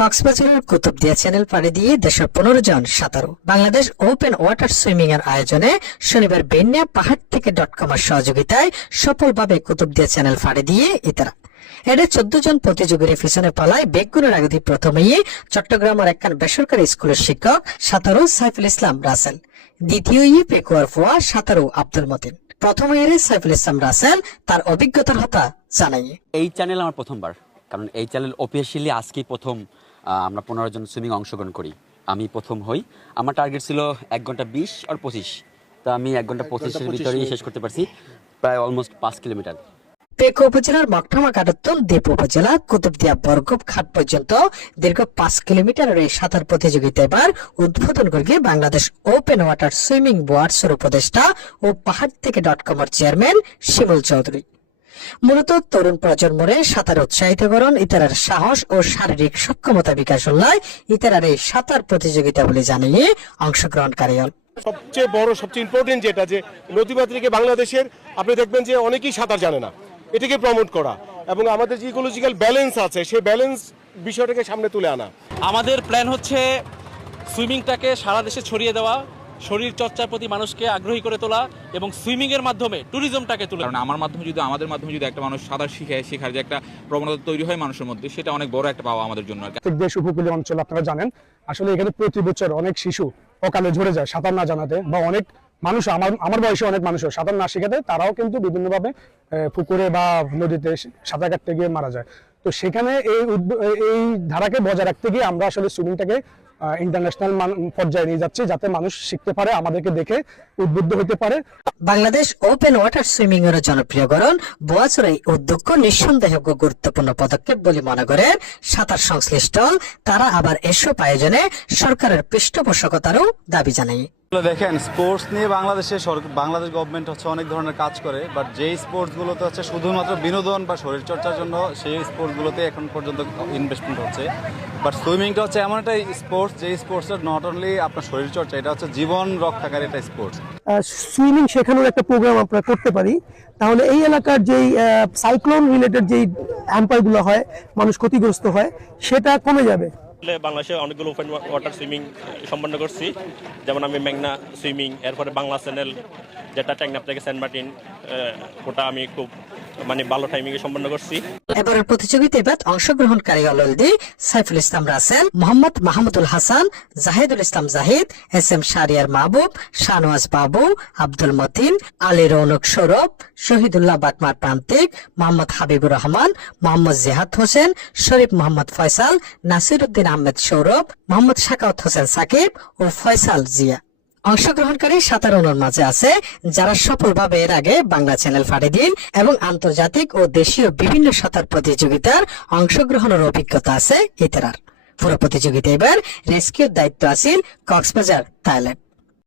কক্সবাজারের কুতুবদিয়া চ্যানেল পাড়ি দিয়ে দেশের পনেরো জন সাঁতারু বাংলাদেশ ওপেন ওয়াটার সুইমিং এর আয়োজনে শনিবার বেন্যা পাহাড় থেকে ডট সহযোগিতায় সফলভাবে কুতুবদিয়া চ্যানেল ফাড়ি দিয়ে ইতারা। চোদ্দ জন প্রতিযোগীর পিছনে পালায় বেগুনের আগদি প্রথমেই চট্টগ্রামের বেসরকারি স্কুলের শিক্ষক সাঁতারু সাইফুল ইসলাম রাসেল দ্বিতীয় ই পেকুয়ার ফোয়া সাঁতারু আব্দুল মতিন। প্রথম ইয়ারে সাইফুল ইসলাম রাসেল তার অভিজ্ঞতার কথা জানাই এই চ্যানেল আমার প্রথমবার, কারণ এই চ্যানেল অফিসিয়ালি আজকেই প্রথম আমরা পনেরো জন সুইমিং অংশগ্রহণ করি। আমি প্রথম হই। আমার টার্গেট ছিল এক ঘণ্টা বিশ আর পঁচিশ। তো আমি এক ঘণ্টা পঁচিশের ভিতরেই শেষ করতে পারছি। প্রায় অলমোস্ট পাঁচ কিলোমিটার। পেকো উপজেলার মকঠামা কাটাত্তল দ্বীপ উপজেলা কুতুবদিয়া বরগব ঘাট পর্যন্ত দীর্ঘ পাঁচ কিলোমিটারের এই সাঁতার প্রতিযোগিতা এবার উদ্বোধন করবে বাংলাদেশ ওপেন ওয়াটার সুইমিং বোয়ার্ডসের উপদেষ্টা ও পাহাড় থেকে ডট কমের চেয়ারম্যান শিমুল চৌধুরী। মূলত তরুণ প্রজন্মরে সাঁতার উৎসাহিতকরণ ইতারার সাহস ও শারীরিক সক্ষমতা বিকাশ হল্লায় ইতারার এই সাঁতার প্রতিযোগিতা বলে জানিয়ে অংশগ্রহণকারী হল সবচেয়ে বড় সবচেয়ে ইম্পর্টেন্ট যেটা যে নদীমাতৃকে বাংলাদেশের আপনি দেখবেন যে অনেকেই সাঁতার জানে না। এটাকে প্রমোট করা এবং আমাদের যে ইকোলজিক্যাল ব্যালেন্স আছে সেই ব্যালেন্স বিষয়টাকে সামনে তুলে আনা। আমাদের প্ল্যান হচ্ছে সুইমিংটাকে সারা দেশে ছড়িয়ে দেওয়া শরীর চর্চার প্রতি মানুষকে আগ্রহী করে তোলা এবং সুইমিং এর মাধ্যমে ট্যুরিজমটাকে তুলে কারণ আমার মাধ্যমে যদি আমাদের মাধ্যমে যদি একটা মানুষ সাঁতার শিখে শেখার যে একটা প্রবণতা তৈরি হয় মানুষের মধ্যে সেটা অনেক বড় একটা পাওয়া আমাদের জন্য আর কি। দেশ উপকূলীয় অঞ্চল আপনারা জানেন আসলে এখানে প্রতি বছর অনেক শিশু অকালে ঝরে যায় সাঁতার না জানাতে বা অনেক মানুষ আমার আমার বয়সে অনেক মানুষ সাঁতার না শিখাতে তারাও কিন্তু বিভিন্নভাবে আহ, পুকুরে বা নদীতে সাঁতার কাটতে গিয়ে মারা যায় তো সেখানে এই এই ধারাকে বজায় রাখতে গিয়ে আমরা আসলে সুইমিংটাকে ইন্টারন্যাশনাল পর্যায়ে নিয়ে যাচ্ছি যাতে মানুষ শিখতে পারে, আমাদেরকে দেখে উদ্বুদ্ধ হতে পারে। বাংলাদেশ ওপেন ওয়াটার সুইমিং এর জনপ্রিয়করণ বোয়াচুর এই উদ্যোগ নিঃসন্দেহ গুরুত্বপূর্ণ পদক্ষেপ বলে মনে করে সাঁতার সংশ্লিষ্ট। তারা আবার এসব আয়োজনে সরকারের পৃষ্ঠপোষকতারও দাবি জানায়। দেখেন স্পোর্টস নিয়ে বাংলাদেশে বাংলাদেশ গভর্নমেন্ট হচ্ছে অনেক ধরনের কাজ করে বাট যেই স্পোর্টসগুলোতে হচ্ছে শুধুমাত্র বিনোদন বা শরীরচর্চার জন্য সেই স্পোর্টসগুলোতে এখন পর্যন্ত ইনভেস্টমেন্ট হচ্ছে। বাট সুইমিংটা হচ্ছে এমন একটা স্পোর্টস যে স্পোর্টসের নট অনলি আপনার শরীরচর্চা, এটা হচ্ছে জীবন রক্ষাকারী একটা স্পোর্টস সুইমিং শেখানোর একটা প্রোগ্রাম আমরা করতে পারি। তাহলে এই এলাকার যেই সাইক্লোন রিলেটেড যেই গুলো হয়, মানুষ ক্ষতিগ্রস্ত হয়, সেটা কমে যাবে। বাংলাদেশে অনেকগুলো ওপেন ওয়াটার সুইমিং সম্পন্ন করছি। যেমন আমি মেঘনা সুইমিং এরপরে বাংলা চ্যানেল যেটা ট্যাংনাপ থেকে সেন্ট মার্টিন ওটা আমি খুব মানে ভালো টাইমিংয়ে সম্পন্ন করছি। এবারের প্রতিযোগিতায় এবার অংশগ্রহণকারী অললদি সাইফুল ইসলাম রাসেল, মোহাম্মদ মাহমুদুল হাসান, জাহিদুল ইসলাম জাহিদ, এস এম শারিয়ার মাহবুব, শাহনওয়াজ বাবু, আব্দুল মতিন, আলী রৌনক সৌরভ, শহীদুল্লাহ বাটমার প্রান্তিক, মোহাম্মদ হাবিবুর রহমান, মোহাম্মদ জিহাদ হোসেন, শরীফ মোহাম্মদ ফয়সাল নাসির উদ্দিন আহমেদ সৌরভ, মোহাম্মদ শাকাউত হোসেন সাকিব ও ফয়সাল জিয়া। অংশগ্রহণকারী সাতারণের মাঝে আছে, যারা সফলভাবে এর আগে বাংলা চ্যানেল ফাটে দিন এবং আন্তর্জাতিক ও দেশীয় বিভিন্ন সাঁতার প্রতিযোগিতার অংশগ্রহণের অভিজ্ঞতা আছে ইতারার পুরো প্রতিযোগিতা এবার রেস্কিউর দায়িত্ব আছেন কক্সবাজার, থাইল্যান্ড।